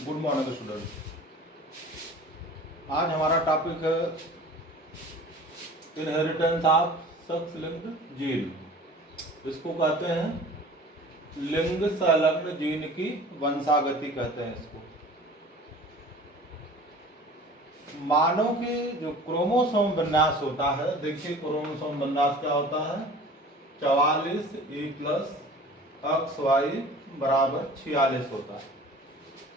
Good morning student. आज हमारा topic है inheritance of sex linked gene. इसको कहते हैं लिंग संलग्न जीन की वंशागति कहते हैं इसको। मानव के जो क्रोमोसोम विन्यास होता है, देखिए क्रोमोसोम विन्यास क्या होता है, 44 E प्लस XY बराबर 46 होता है।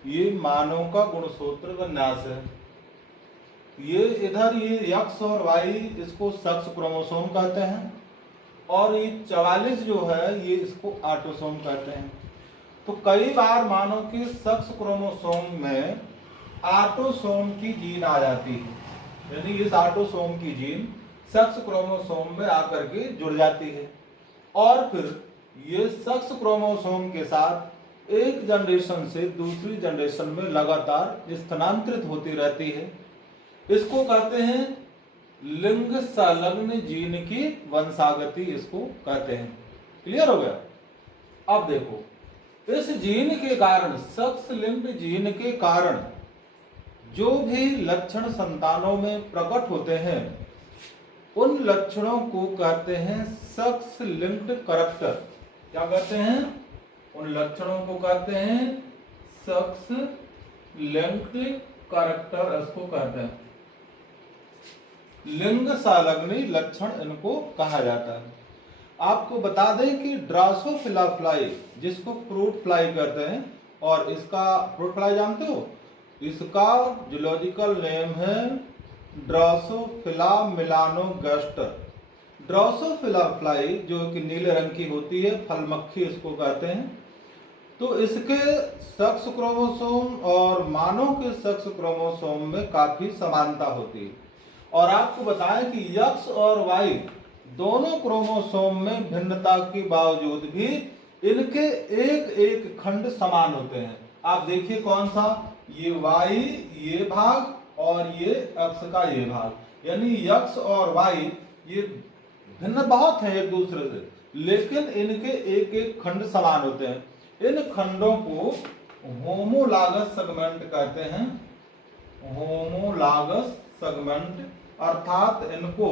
ये मानव का गुणसूत्र विन्यास है। ये इधर ये X और Y इसको सेक्स क्रोमोसोम कहते हैं और ये 44 जो है ये इसको ऑटोसोम कहते हैं। तो कई बार मानव के सेक्स क्रोमोसोम में ऑटोसोम की जीन आ जाती है, यानी इस ऑटोसोम की जीन सेक्स क्रोमोसोम में आकर के जुड़ जाती है और फिर ये सेक्स क्रोमोसोम के साथ एक जनरेशन से दूसरी जनरेशन में लगातार स्थानांतरित होती रहती है। इसको कहते हैं लिंग संलग्न जीन की वंशागति, इसको कहते हैं। क्लियर हो गया? अब देखो, इस जीन के कारण, सेक्स लिंक्ड जीन के कारण जो भी लक्षण संतानों में प्रकट होते हैं उन लक्षणों को कहते हैं सेक्स लिंक्ड करैक्टर। क्या कहते हैं? उन लक्षणों को कहते हैं सेक्स लिंक्ड करैक्टर, इसको कहते हैं लिंग संलग्नी लक्षण, इनको कहा जाता है। आपको बता दें कि ड्रोसोफिला फ्लाई, जिसको फ्रूट फ्लाई कहते हैं, और इसका फ्रूट फ्लाई जानते हो, इसका जूलॉजिकल नेम है ड्रोसोफिला मेलानोगास्टर। ड्रोसोफिला फ्लाई जो कि नीले रंग की होती है, फल मक्खी इसको कहते हैं। तो इसके सेक्स क्रोमोसोम और मानव के सेक्स क्रोमोसोम में काफी समानता होती है। और आपको बताएं कि X और Y दोनों क्रोमोसोम में भिन्नता के बावजूद भी इनके एक एक खंड समान होते हैं। आप देखिए कौन सा, ये Y ये भाग और ये X का ये भाग, यानी X और Y ये भिन्न बहुत हैं एक दूसरे से, लेकिन इनके एक एक खंड समान होते हैं। इन खंडों को होमोलागस सेगमेंट कहते हैं, होमोलागस सेगमेंट, अर्थात इनको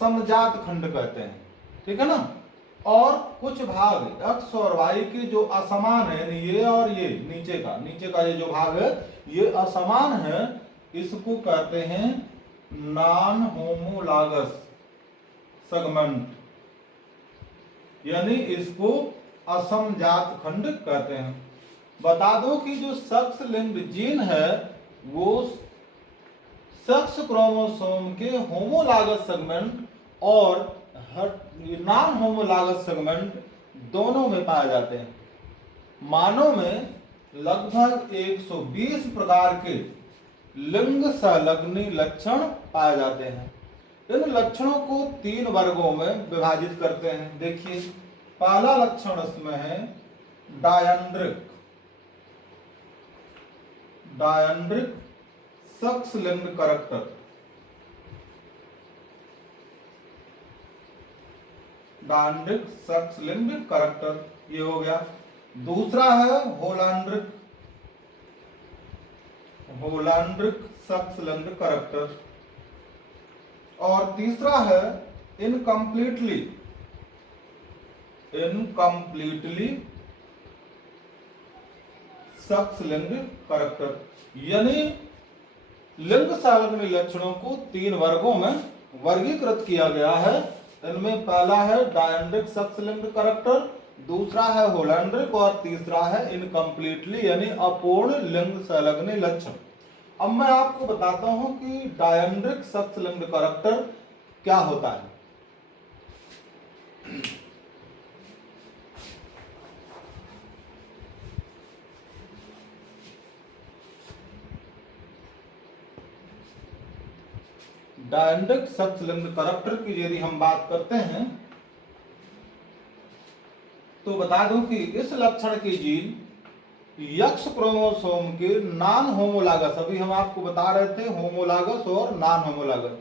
समजात खंड कहते हैं। ठीक है ना? और कुछ भाग X और Y के जो असमान है, ये और ये नीचे का ये जो भाग है ये असमान है, इसको कहते हैं नॉन होमोलागस सेगमेंट, यानी इसको असमजात खंड कहते हैं। बता दो कि जो सेक्स लिंक्ड जीन है वो सेक्स क्रोमोसोम के होमोलागस सेगमेंट और नॉन होमोलागस सेगमेंट दोनों में पाए जाते हैं। मानव में लगभग 120 प्रकार के लिंग संलग्नी लक्षण पाए जाते हैं। इन लक्षणों को 3 वर्गों में विभाजित करते हैं। देखिए, पहला लक्षण इसमें है diandric sex linked character. Diandric sex linked character, ये हो गया। दूसरा है होलांड्रिक सेक्स लिंक्ड करैक्टर, और तीसरा है इनकम्प्लीटली सेक्स लिंक्ड करैक्टर। यानी लिंग संलग्न लक्षणों को 3 वर्गों में वर्गीकृत किया गया है। इनमें पहला है डायंड्रिक सेक्स लिंक्ड करैक्टर, दूसरा है होलांड्रिक और तीसरा है इनकम्प्लीटली यानी अपूर्ण लिंग संलग्न लक्षण। अब मैं आपको बताता हूं कि डायंड्रिक सेक्स लिंक्ड करैक्टर क्या होता है। डायंड्रिक सेक्स लिंक्ड करैक्टर की यदि हम बात करते हैं तो बता दूं कि इस लक्षण की जीन X क्रोमोसोम के नॉन होमोलागस, अभी हम आपको बता रहे थे होमोलागस और नॉन होमोलागस,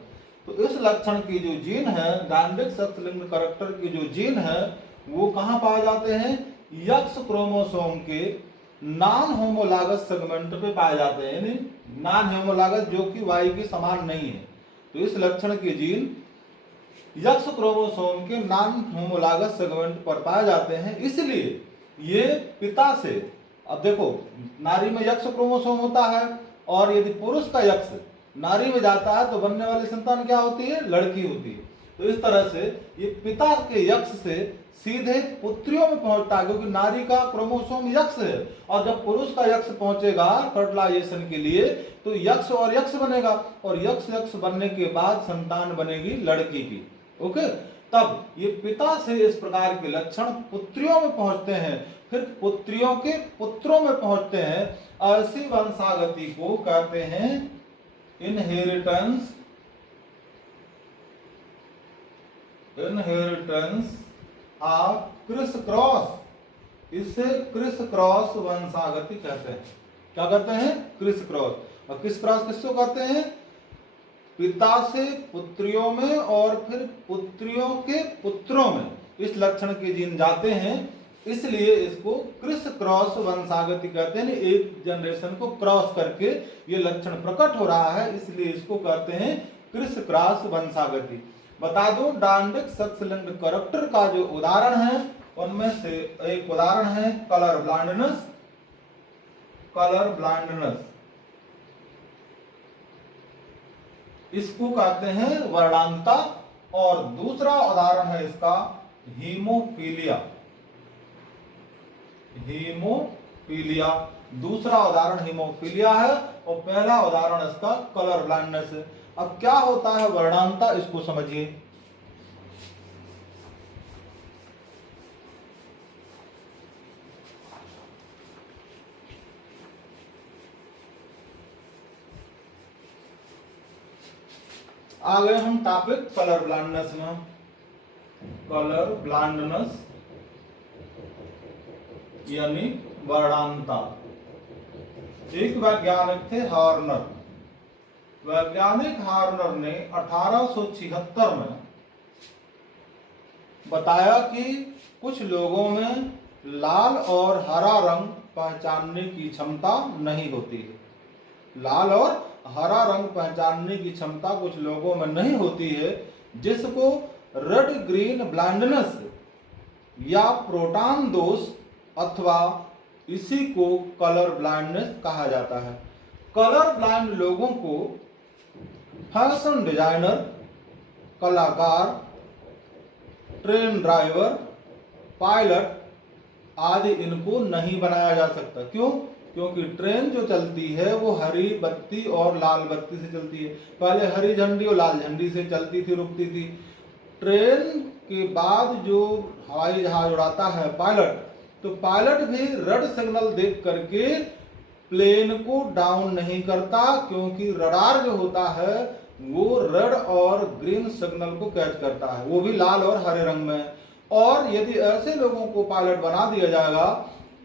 तो इस लक्षण की जो जीन है, डायंड्रिक सेक्स लिंक्ड करैक्टर की जो जीन है, वो कहां पाए जाते हैं? X क्रोमोसोम के नॉन होमोलॉगस सेगमेंट पे पाए जाते हैं, यानी नॉन होमोलॉगस जो कि वाई के समान नहीं है। तो इस लक्षण के जीन यक्स क्रोमोसोम के नॉन होमोलॉगस सेगमेंट पर पाए जाते हैं, इसलिए ये पिता से, अब देखो नारी में यक्स क्रोमोसोम होता है और यदि पुरुष का यक्स नारी में जाता है तो बनने वाली संतान क्या होती है, लड़की होती है। तो इस तरह से ये पिता के यक्स से सीधे पुत्रियों में पहुंचता है, क्योंकि नारी का क्रोमोसोम यक्स है और जब पुरुष का यक्स पहुंचेगा फर्टिलाइजेशन के लिए तो यक्स और यक्स बनेगा और यक्स यक्स बनने के बाद संतान बनेगी लड़की की। ओके, तब ये पिता से इस प्रकार के लक्षण पुत्रियों में पहुंचते हैं, फिर पुत्रियों के पुत्रों में पहुंचते हैं। ऐसी वंशागति को कहते हैं इनहेरिटेंस ऑफ क्रिस क्रॉस। इसे क्रिस क्रॉस वंशागति कहते हैं। क्या कहते हैं, क्रिस क्रॉस। और क्रिस क्रॉस किसको कहते हैं, पिता से पुत्रियों में और फिर पुत्रियों के पुत्रों में इस लक्षण के जीन जाते हैं, इसलिए इसको क्रिस क्रॉस वंशागति कहते हैं। एक जनरेशन को क्रॉस करके ये लक्षण प्रकट हो रहा है, इसलिए इसको कहते हैं क्रिस क्रॉस वंशागति। बता दो डायनेमिक सेक्स लिंक्ड कैरेक्टर का जो उदाहरण है उनमें से एक उदाहरण है कलर ब्लाइंडनेस। कलर ब्लाइंडनेस इसको कहते हैं वर्णांता, और दूसरा उदाहरण है इसका हीमोफीलिया। हीमोफीलिया दूसरा उदाहरण हीमोफीलिया है और पहला उदाहरण इसका कलर ब्लाइंडनेस है। अब क्या होता है वर्णांता, इसको समझिए। आ गए हम टॉपिक कलर ब्लाइंडनेस में। कलर ब्लाइंडनेस यानी वर्णांता। एक वैज्ञानिक थे हॉर्नर। वैज्ञानिक हॉर्नर ने 1876 में बताया कि कुछ लोगों में लाल और हरा रंग पहचानने की क्षमता नहीं होती है। लाल और हरा रंग पहचानने की क्षमता कुछ लोगों में नहीं होती है, जिसको रेड ग्रीन ब्लाइंडनेस या प्रोटॉन दोष अथवा इसी को कलर ब्लाइंडनेस कहा जाता है। कलर ब्लाइंड लोगों को फैशन डिजाइनर, कलाकार, ट्रेन ड्राइवर, पायलट आदि इनको नहीं बनाया जा सकता। क्यों? क्योंकि ट्रेन जो चलती है वो हरी बत्ती और लाल बत्ती से चलती है। पहले हरी झंडी और लाल झंडी से चलती थी, रुकती थी। ट्रेन के बाद जो हवाई जहाज उड़ाता है पायलट, तो पायलट भी रेड सिग्नल देख करके प्लेन को डाउन नहीं करता, क्योंकि रडार जो होता है वो रेड और ग्रीन सिग्नल को कैच करता है, वो भी लाल और हरे रंग में। और यदि ऐसे लोगों को पायलट बना दिया जाएगा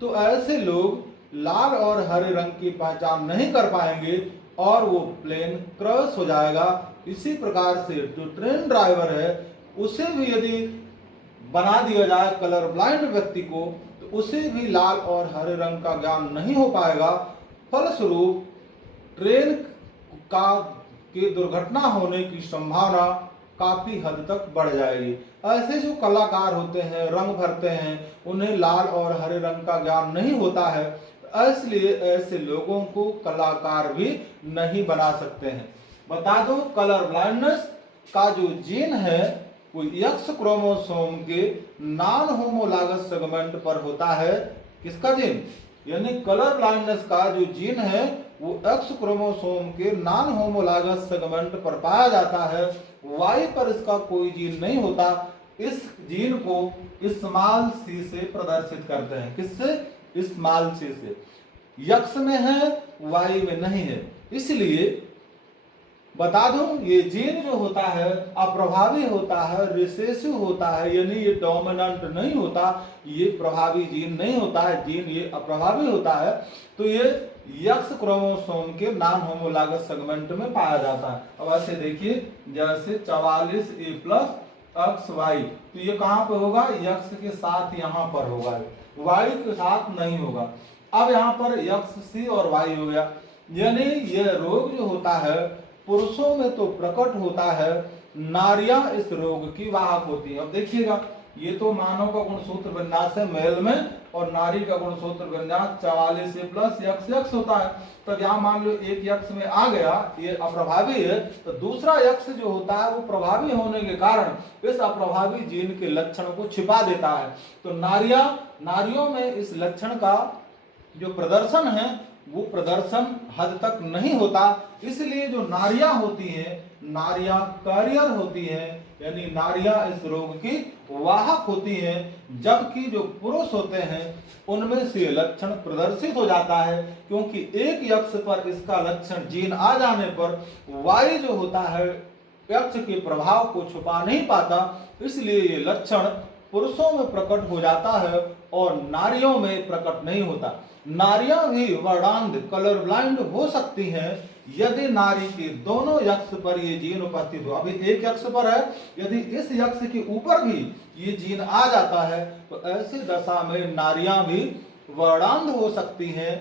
तो ऐसे लोग लाल और हरे रंग की पहचान नहीं कर पाएंगे और वो प्लेन क्रैश हो जाएगा। इसी प्रकार से जो ट्रेन ड्राइवर है उसे भी यदि बना दिया जाए कलर ब्लाइंड व्यक्ति को, तो उसे भी लाल और हरे रंग का ज्ञान नहीं हो पाएगा। फलस्वरूप ट्रेन के दुर्घटना होने की संभावना काफी हद तक बढ़ जाएगी। ऐसे जो कलाकार होते हैं, रंग भरते हैं, उन्हें लाल और हरे रंग का ज्ञान नहीं होता है, इसलिए ऐसे लोगों को कलाकार भी नहीं बना सकते हैं। बता दो कलर ब्लाइंडनेस का जो जीन है वो एक्स क्रोमोसोम के नॉन होमोलॉगस सेगमेंट पर होता है। किसका जीन? यानी कलर ब्लाइंडनेस का जो जीन है वो एक्स क्रोमोसोम के नॉन होमोलॉगस सेगमेंट पर पाया जाता है। वाई पर इसका कोई जीन नहीं होता। इस जीन को स्मॉल सी से प्रदर्शित करते हैं। किससे? स्मॉल सी से। यक्स में है, वाई में नहीं है। इसलिए बता दूं ये जीन जो होता है अप्रभावी होता है, रिसेसिव होता है, यानी ये डोमिनेंट नहीं होता, ये प्रभावी जीन नहीं होता है, जीन ये अप्रभावी होता है। तो ये एक्स क्रोमोसोम के नॉन होमोलॉगस सेगमेंट में पाया जाता है। अब ऐसे देखिए जैसे 44A प्लस XY, तो ये कहां पे होगा? एक्स के साथ यहां पर होगा, वाई के साथ नहीं होगा। अब यहाँ पर एक्स सी और वाई हो गया, यानी यह रोग जो होता है पुरुषों में तो प्रकट होता है, नारियां इस रोग की वाहक होती है। अब देखिएगा, ये तो मानव का गुणसूत्र विन्यास है मेल में, और नारी का गुणसूत्र विन्यास 44 प्लस यक्स यक्स होता है। तब यहाँ मान लो एक यक्स में आ गया, ये अप्रभावी है, तो दूसरा यक्स जो होता है वो प्रभावी होने के कारण इस अप्रभावी जीन के लक्षण को छिपा देता है। तो नारियों में इस लक्षण का जो प्रदर्शन है वो प्रदर्शन हद तक नहीं होता, इसलिए जो नारियां होती हैं, नारियां कैरियर होती हैं, यानी नारियां इस रोग की वाहक होती हैं, जबकि जो पुरुष होते हैं उनमें से लक्षण प्रदर्शित हो जाता है, क्योंकि एक यक्ष पर इसका लक्षण जीन आ जाने पर वाई जो होता है यक्ष के प्रभाव को छुपा नहीं पाता, इसलिए ये लक्षण पुरुषों में प्रकट हो जाता है और नारियों में प्रकट नहीं होता। नारियां भी वर्णांध कलर ब्लाइंड हो सकती हैं यदि नारी के दोनों यक्ष पर ये जीन उपस्थित हो। अभी एक यक्ष पर है, यदि इस यक्ष के ऊपर भी ये जीन आ जाता है तो ऐसी दशा में नारियां भी वर्णांध हो सकती हैं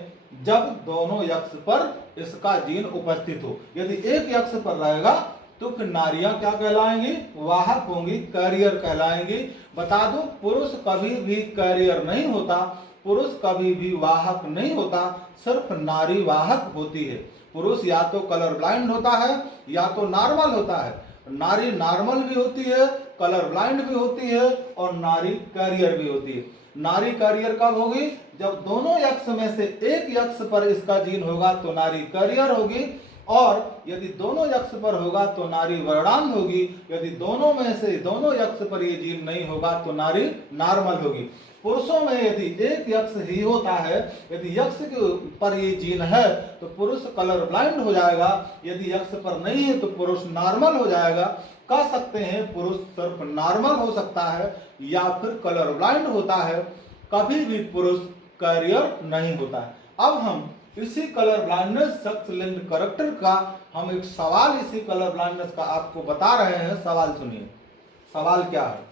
जब दोनों यक्ष पर इसका जीन उपस्थित हो। यदि एक यक्ष पर रहेगा तो फिर नारियां क्या कहलाएंगी? वाहक होंगी, कैरियर कहलाएंगी। बता दूं, पुरुष कभी भी कैरियर नहीं होता, पुरुष कभी भी वाहक नहीं होता, सिर्फ नारी वाहक होती है। पुरुष या तो कलर ब्लाइंड होता है या तो नॉर्मल होता है। नारी नॉर्मल भी होती है, कलर ब्लाइंड भी होती है और नारी कैरियर भी होती है। नारी कैरियर कब होगी? जब दोनों यक्ष में से एक यक्ष पर इसका जीन होगा तो नारी कैरियर होगी, और यदि दोनों यक्ष पर होगा तो नारी वर्णांध होगी। यदि दोनों में से दोनों यक्ष पर ये जीन नहीं होगा तो नारी नॉर्मल होगी। पुरुषों में यदि एक यक्ष ही होता है, यदि यक्ष के पर ये जीन है तो पुरुष कलर ब्लाइंड हो जाएगा, यदि यक्ष पर नहीं है तो पुरुष नॉर्मल हो जाएगा। कह सकते हैं पुरुष सिर्फ नॉर्मल हो सकता है या फिर कलर ब्लाइंड होता है, कभी भी पुरुष कैरियर नहीं होता है। अब हम इसी colour blindness sex linked character का हम एक सवाल इसी कलर ब्लाइंडनेस का आपको बता रहे हैं। सवाल सुनिए, सवाल क्या है?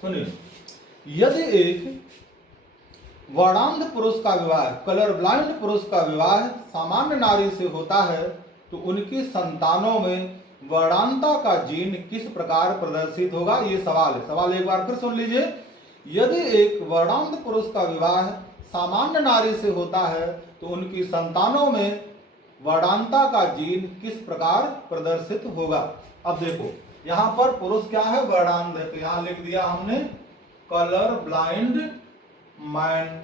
सुनिए, यदि एक वर्णांध पुरुष का विवाह, कलर ब्लाइंड पुरुष का विवाह सामान्य नारी से होता है तो उनकी संतानों में वर्णांधता का जीन किस प्रकार प्रदर्शित होगा? ये सवाल है। सवाल एक बार फिर सुन लीजिए। यदि एक वर्णांध पुरुष का विवाह सामान्य नारी से होता है तो उनकी संतानों में वर्णांधता का जीन किस प्रकार प्रदर्शित होगा? अब देखो, यहाँ पर पुरुष क्या है? वर्णांध है, तो यहाँ लिख दिया हमने colour blind man.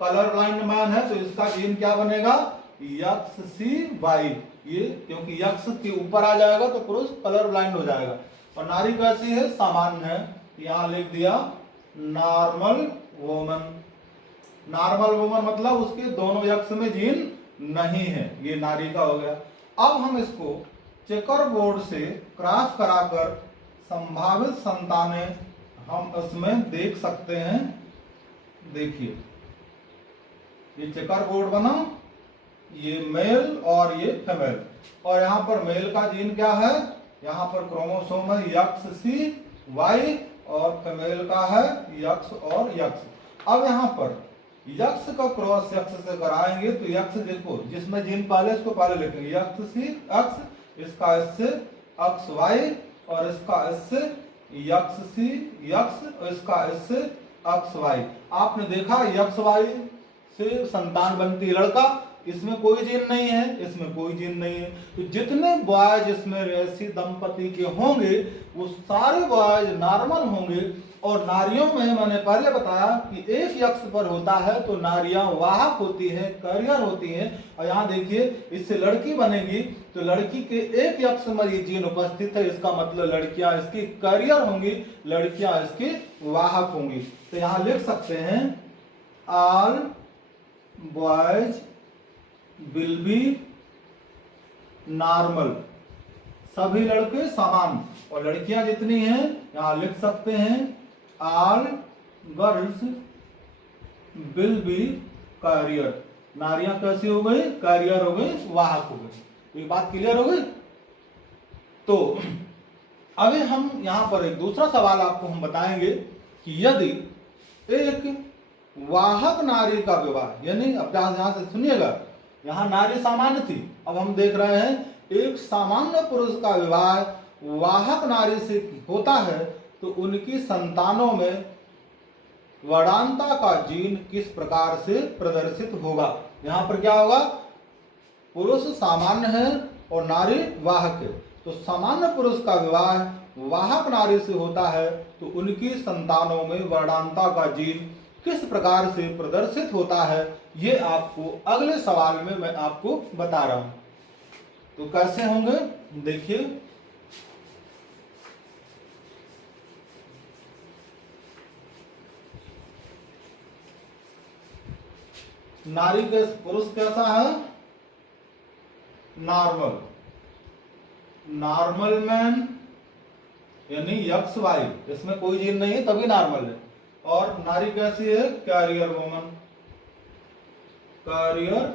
Colour blind man है तो इसका जीन क्या बनेगा? यक्स सी वाई। ये क्योंकि यक्ष के ऊपर आ जाएगा तो पुरुष कलर ब्लाइंड हो जाएगा। और नारी कैसी है? सामान्य है, यहाँ लिख दिया नॉर्मल वोमन। नॉर्मल वोमन मतलब उसके दोनों यक्ष में जीन नहीं है, ये नारी का हो गया। अब हम इसको चेकर बोर्ड से क्रॉस कराकर संभावित संतानें हम इसमें देख सकते हैं। देखिए, ये चेकर बोर्ड बना, ये मेल और ये फीमेल, और यहाँ पर मेल का जीन क्या है? यहाँ पर क्रोमोसोम है यक्स सी वाई, और फीमेल का है यक्स और यक्स। अब यहाँ पर यक्स का क्रॉस यक्स से कराएंगे तो यक्स देखो, जिसमें जीन पहले इसको पहले लिखेंगे यक्स सी एक्स, इसका इससे एक्स वाई, और इसका इससे यक्स सी यक्स, और इसका इससे एक्स वाई। आपने देखा यक्स वाई से संतान बनती है लड़का, इसमें कोई जीन नहीं है, इसमें कोई जीन नहीं है। तो जितने बॉयज इसमें ऐसी दंपति के होंगे वो सारे बॉयज नॉर्मल होंगे। और नारियों में मैंने पहले बताया कि एक यक्ष पर होता है तो नारियां वाहक होती हैं, कैरियर होती हैं। और यहाँ देखिए, इससे लड़की बनेगी तो लड़की के एक यक्ष में ये जीन उपस्थित है, इसका मतलब लड़कियां इसकी कैरियर होंगी, लड़कियां इसकी वाहक होंगी। तो यहाँ लिख सकते हैं all boys will be normal, सभी लड़के समान। और लड़कियां जितनी हैं यहां लिख सकते हैं all girls will be carrier. नारियां कैसी हो गई? कैरियर हो गई, वाहक हो गई। ये बात क्लियर हो गई? तो अभी हम यहाँ पर एक दूसरा सवाल आपको हम बताएंगे कि यदि एक वाहक नारी का विवाह, यानी अब यहाँ से सुनिएगा, यहाँ नारी सामान्य थी, अब हम देख रहे हैं एक सामान्य पुरुष का विवाह वाहक नारी से होता है तो उनकी संतानों में वर्णांता का जीन किस प्रकार से प्रदर्शित होगा। यहाँ पर क्या होगा, पुरुष सामान्य है और नारी वाहक है, तो सामान्य पुरुष का विवाह वाहक नारी से होता है तो उनकी संतानों में वर्णांता का जीन किस प्रकार से प्रदर्शित होता है, ये आपको अगले सवाल में मैं आपको बता रहा हूं। तो कैसे होंगे देखिए, नारी के पुरुष कैसा है, नॉर्मल, नॉर्मल मैन यानी यक्स वाई, इसमें कोई जीन नहीं है तभी नॉर्मल है। और नारी कैसी है, carrier woman, carrier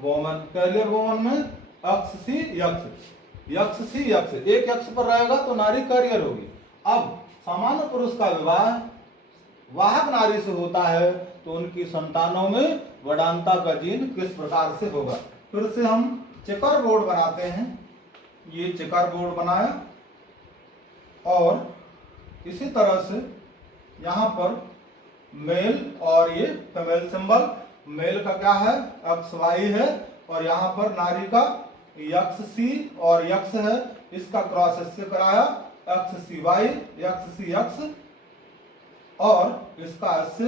woman, carrier woman में X C X, X C X, एक यक्स पर रहेगा तो नारी कैरियर होगी। अब सामान्य पुरुष का विवाह वाहक नारी से होता है तो उनकी संतानों में वर्णांता का जीन किस प्रकार से होगा। फिर से हम चेकर बोर्ड बनाते हैं, ये चेकर बोर्ड बनाया और इसी तरह से यहाँ पर मेल और ये फीमेल सिंबल, मेल का क्या है एक्स वाई है और यहाँ पर नारी का यक्स सी और यक्स है, इसका क्रॉस इससे कराया एक्स सी वाई, यक्स सी यक्स और इसका एस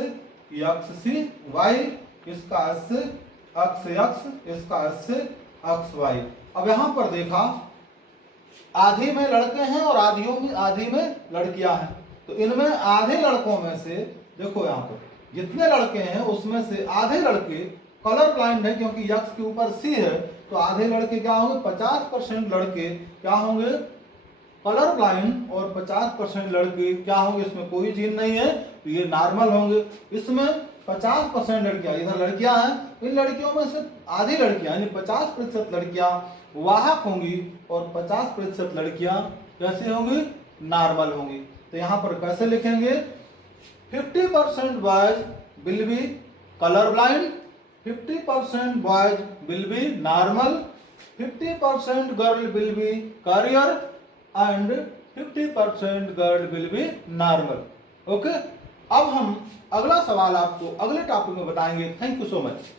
यक्स सी वाई, इसका एस एक्स यक्स, इसका एस एक्स वाई। अब यहाँ पर देखा आधी में लड़के हैं और आधी में लड़कियां हैं, तो इनमें आधे लड़कों में से देखो यहाँ पर जितने लड़के हैं उसमें से आधे लड़के कलर ब्लाइंड है क्योंकि यक्स के ऊपर सी है, तो आधे लड़के क्या होंगे, 50% लड़के क्या होंगे कलर ब्लाइंड और 50% लड़के क्या होंगे, इसमें कोई जीन नहीं है तो ये नॉर्मल होंगे। इसमें 50% लड़कियां, इधर लड़कियां हैं, इन लड़कियों में से आधी लड़कियां यानी 50% लड़कियां वाहक होंगी और 50% लड़कियां कैसे होंगी, नॉर्मल होंगी। तो यहाँ पर कैसे लिखेंगे, 50% boys will be colour blind, 50% boys will be normal, 50% girl will be carrier and 50% girl will be normal. Okay, अब हम अगला सवाल आपको अगले टॉपिक में बताएंगे। Thank you so much.